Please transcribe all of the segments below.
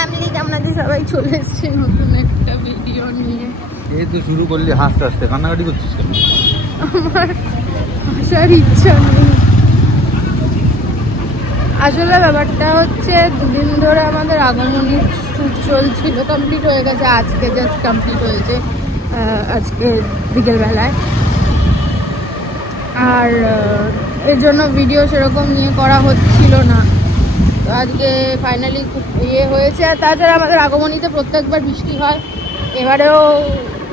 Family কেমন আছে সবাই চলে এসছে নতুন একটা ভিডিও নিয়ে। এই তো শুরু করলি হাসতে হাসতে, কান্নাকাটি করছিস কেন? আমার আসার ইচ্ছা নেই। আসলে ব্যাপারটা হচ্ছে দুদিন ধরে আমাদের আগমনী শ্যুট চলছিল, কমপ্লিট হয়ে গেছে, আজকে জাস্ট কমপ্লিট হয়েছে আজকে বিকেলবেলায়। আর এর জন্য ভিডিও সেরকম নিয়ে করা হচ্ছিল না, তো আজকে ফাইনালি খুব হয়েছে। আর তাছাড়া আমাদের আগমনীতে প্রত্যেকবার বৃষ্টি হয়, এবারেও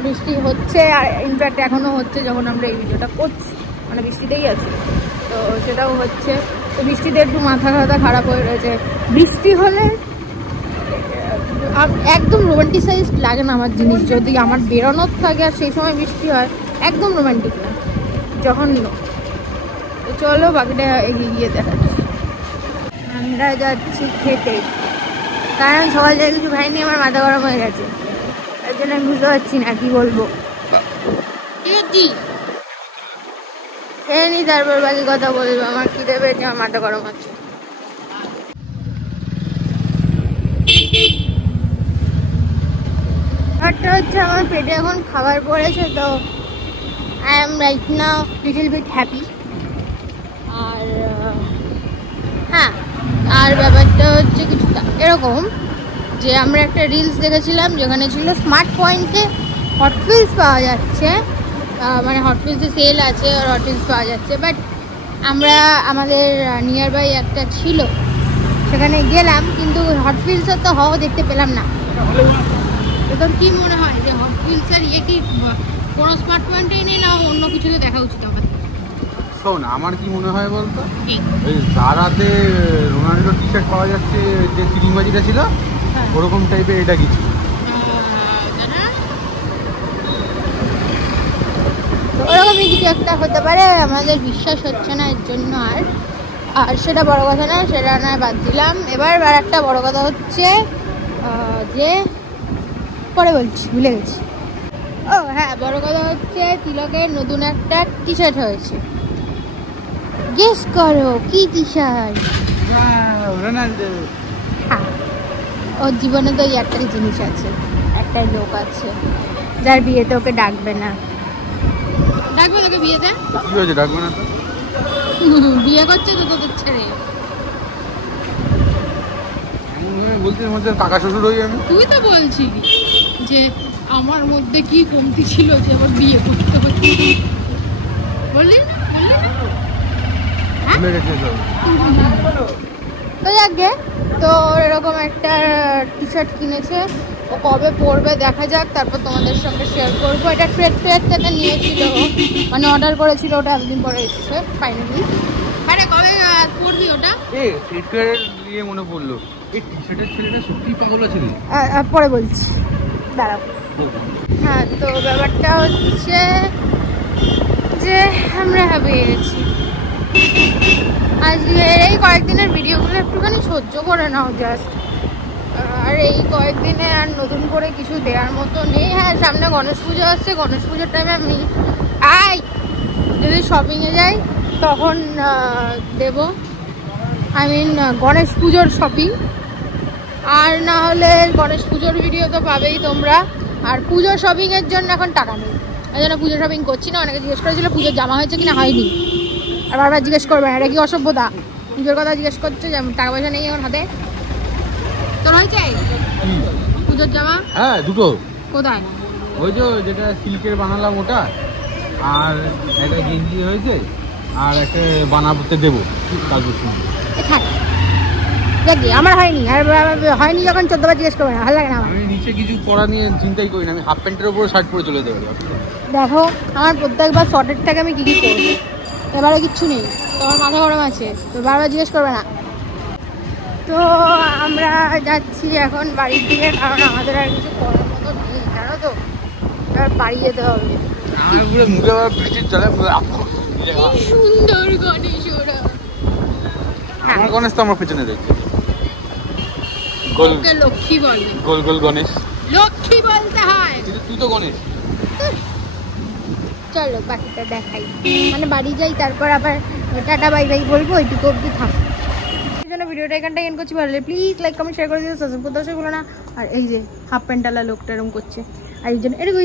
বৃষ্টি হচ্ছে, আর ইনফ্যাক্ট এখনও হচ্ছে যখন আমরা এই ভিডিওটা করছি, মানে বৃষ্টিতেই আছে, তো সেটাও হচ্ছে। তো বৃষ্টিতে একটু মাথা খারাপ হয়ে রয়েছে। বৃষ্টি হলে একদম রোমান্টিসাইজড লাগে না আমার জিনিস, যদি আমার বেরোনোর থাকে আর সেই সময় বৃষ্টি হয় একদম রোমান্টিক না, যখন তো চলো বাকিটা এগিয়ে গিয়ে দেখাচ্ছি। আমরা যাচ্ছি খেতে, কারণ সকাল থেকে কিছু খাইনি, আমার মাথা গরম হয়ে গেছে, তার জন্য আমি বুঝতে পারছি না কি বলবো। খেয়ে নি তারপর বাকি কথা বলবো। আমার খিদে পেয়েছে, আমার মাথা গরম হচ্ছে। ব্যাপারটা হচ্ছে আমার পেটে এখন খাবার পড়েছে, তো I am right now little bit happy. আর হ্যাঁ, আর ব্যাপারটা হচ্ছে কিছুটা এরকম যে আমরা একটা রিলস দেখেছিলাম যেখানে ছিল স্মার্ট পয়েন্টে হট হুইলস পাওয়া যাচ্ছে, মানে হট হুইলসে সেল আছে আর হট হুইলস পাওয়া যাচ্ছে। বাট আমরা আমাদের নিয়ার বাই একটা ছিল, সেখানে গেলাম, কিন্তু হট হুইলসের তো হওয়া দেখতে পেলাম না। তোর কি মনে হয় যে হট হুইলসের কি কোনো স্মার্ট পয়েন্টেই নেই, না অন্য কিছুতে দেখা উচিত আমাদের? শোন, আমার কি মনে হয় বলতো, ওই জারাতে রোনাল্ডো টি শার্ট পাওয়া যাচ্ছে যে চিরিংবাজিটা ছিল, ওরকম টাইপের এটা কিছু। ওরকমই কিছু একটা হতে পারে, আমাদের বিশ্বাস হচ্ছে না এর জন্য। আর সেটা বড় কথা না, সেটা নয় বাদ দিলাম। এবার একটা বড় কথা হচ্ছে যে পরে বলছি, ভুলে গেছি। ও হ্যাঁ, বড় কথা হচ্ছে তিলকের নতুন একটা টি শার্ট হয়েছে। গেস করো কি টি শার্ট? রোনাল্ডো। হ্যাঁ, ওর জীবনে তো একটাই জিনিস আছে, একটাই লোক আছে যার বিয়েতে ওকে ডাকবে না। ডাকবে তোকে বিয়েতে? কি হয়েছে ডাকবে না তো? বিয়ে করছে তো তোদের ছেড়ে। বলছিস মধ্যে কাকা শ্বশুর হই আমি? তুই তো বলছিলি যে আমার মধ্যে কি কমতি ছিল যে আবার বিয়ে করতে হচ্ছে, বললি না? তো যাকে, তো এরকম একটা টি শার্ট কিনেছে, ও কবে পরবে দেখা যাক, তারপর তোমাদের সঙ্গে শেয়ার করবো। এটা ট্রেড থেকে নিয়েছিল, মানে অর্ডার করেছিল, ওটা এতদিন পরে এসছে ফাইনালি। আরে কবে পরবি ওটা? দিয়ে মনে পড়লো, এই টি শার্টের ছেলেটা সত্যি পাগল আছে। পরে বলছি, দাঁড়াও। হ্যাঁ, তো ব্যাপারটা হচ্ছে যে আমরা হাবিয়ে গেছি। আজকে এই কয়েকদিনের ভিডিওগুলো একটুখানি সহ্য করে নাও জাস্ট। আর এই কয়েকদিনে আর নতুন করে কিছু দেওয়ার মতো নেই। হ্যাঁ, সামনে গণেশ পুজো আসছে, গণেশ পুজোর টাইমে আমি যদি শপিংয়ে যাই তখন দেব, আই মিন গণেশ পুজোর শপিং। আর না হলে গণেশ পুজোর ভিডিও তো পাবেই তোমরা। আর পুজোর শপিংয়ের জন্য এখন টাকা নেই, এই জন্য পুজো শপিং করছি না। অনেকে জিজ্ঞেস করেছিল পুজোর জামা হয়েছে কিনা, হয়নি। আর বারবার জিজ্ঞেস করবে না, এটা কি অসভ্যতা? পুজোর কথা জিজ্ঞেস করছে, যেমন টাকা পয়সা নেই এখন হাতে। তোর হয়েছে পুজোর জামা? হ্যাঁ, দুটো। কোথায়? ওই যে যেটা সিল্কের বানালাম ওটা, আর একটা গেঞ্জি হয়েছে, আর একটা বানাতে দেবো কালকে শুনে। দেখি আমার হয়নি, আর হয়নি যখন 14 বার জিজ্ঞেস করবে না, ভালো লাগে না আমার। আমি নিচে কিছু পরা নিয়ে চিন্তাই করি না, আমি হাফ প্যান্টের উপর শার্ট পরে চলে যেতে পারি। দেখো আমার প্রত্যেকবার শর্টের থেকে আমি কি কি করবো, এবারে কিচ্ছু নেই, তোমার মাথা গরম আছে তো বারবার জিজ্ঞেস করবে না। তো আমরা যাচ্ছি এখন বাড়ির দিকে, কারণ আমাদের আর কিছু করার মতো নেই, জানো তো, এবার বাড়ি যেতে হবে। আমার পুরো মুখে আবার বৃষ্টির চলে, সুন্দর গণেশ ওরা। আমার গণেশ তো আমার পেছনে দেখছে, লক্ষ্মী বলে, গোল গোল গণেশ, লক্ষ্মী বলতে হয়। তুই তো গণেশ। চলো বাকিটা দেখাই, মানে বাড়ি যাই, তারপর আবার টাটা বাই বাই বলবো, ওইটুকু অব্দি থাকো। এই জন্য ভিডিওটা এখানটা এন্ড করছি। ভালো প্লিজ লাইক কমেন্ট শেয়ার করে দিও, সাবস্ক্রাইব করতে বলো না। আর এই যে হাফ প্যান্টালা লোকটা এরকম করছে, আর এই জন্য এরকম